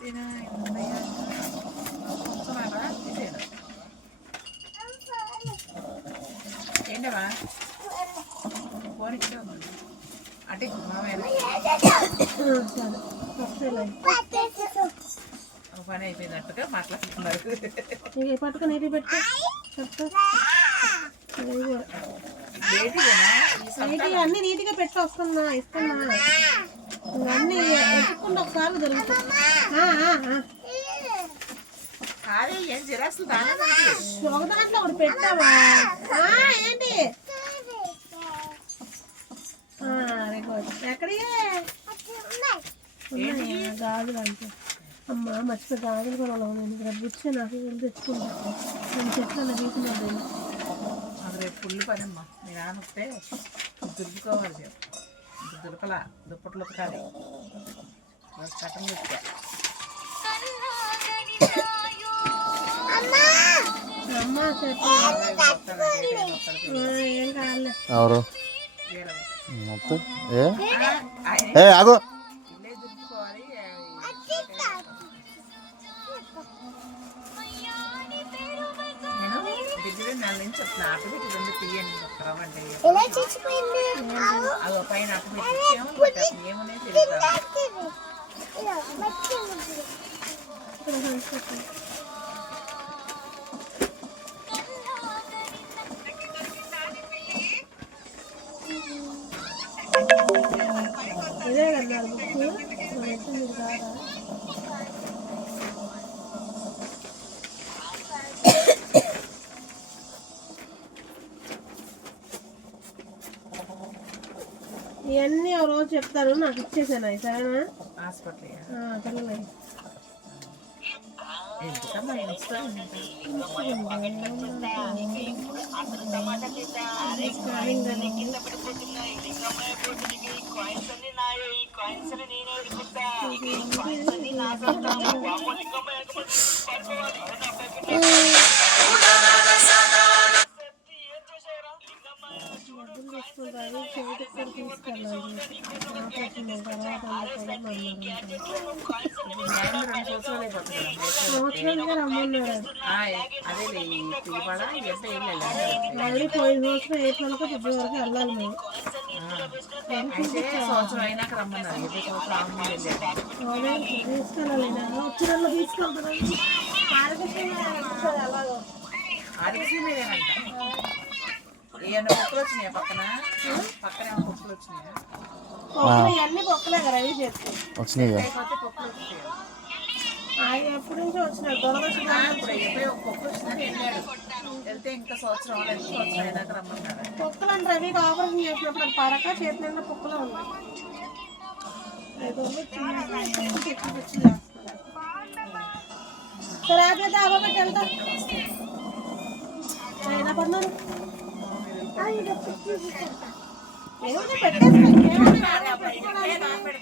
ఉన్నాయా ఏంటవా ఫోన్ ఇచ్చే అంటే మామయ్య పని అయిపోయినట్టుగా మాట్లాడుతున్నారు ఇక ఇది పెట్టు నీట్గా అన్ని నీట్గా పెట్టి వస్తున్నా ఇస్తున్నా. ఇంకా అన్ని ఎత్తుకుండా ఒకసారి ఆ. కాదే ఏం జిరాక్స్ దానే ఉంది ఒక దాంట్లో ఒకటి పెట్టావా? ఏంటి? ఉన్నాయా. గాజులు అంటే అమ్మ మర్చిపోయి గాజులు కూడా నేను ఇక్కడ బుచ్చే నాకు వెళ్ళి తెచ్చుకుంటా. నేను చెట్లు వీటిలో అది రేపు ఫుల్ పని అమ్మా. మీ నాన్న వస్తే దులపలా దుప్పట్లు ఉతకాలి రోజు కట్టం కావాలి ఎవరు? మొత్తం? ఏ? ఆయన నెల నుంచి చెప్తున్నా అటు పెట్టి రెండు తీయండి రవ్వండి అదో పైన అటు పెట్టి ఏమని పెట్టాలి ఏమనే తెలుసు ఇక్కడ సంస్కృతి ఇదే కదా బుక్ మరి ఎప్పుడు మీరు కాదా ఇవన్నీ ఒక రోజు చెప్తాను నాకు ఇచ్చేసాను అవి సరేనా? హాస్పిటల్ ఆ, పిల్లలు డబ్బులు తీసుకుంటారు చేతికి కూడా తీసుకెళ్ళాలి. సంవత్సరాలుగా రమ్మన్నారు మళ్ళీ పోయిన సంవత్సరం ఏప్రిల్ ఫిబ్రవరి వరకు వెళ్ళాలి మేము. తీసుకెళ్ళాలి తీసుకెళ్తాను ఆరోగ్యం ఏమన్నా కుక్కలు వచ్చినాయా పక్కన? పక్కన ఏమైనా కుక్కలు వచ్చినాయా? రవి చేస్తే. వచ్చినాయి కుక్కలు వచ్చినాయా. ఆయన ఎప్పటి నుంచో వచ్చినాడు దొరకచ్చు ఆ, ఇప్పుడు ఎప్పుడో ఒక కుక్క వచ్చిందని వెళ్ళాడు. వెళ్తే ఇంకా సంవత్సరం సంవత్సరం అయినాక పొక్కలు అంటే రవికి ఆపరేషన్ చేసినప్పుడు అది పడక చేతి నిండా పొక్కలు ఉన్నాయి. సరే ఆపేద్దా అవ్వ పెట్టి వెళ్తా పడినాను ¿De dónde perdés? ¿De dónde?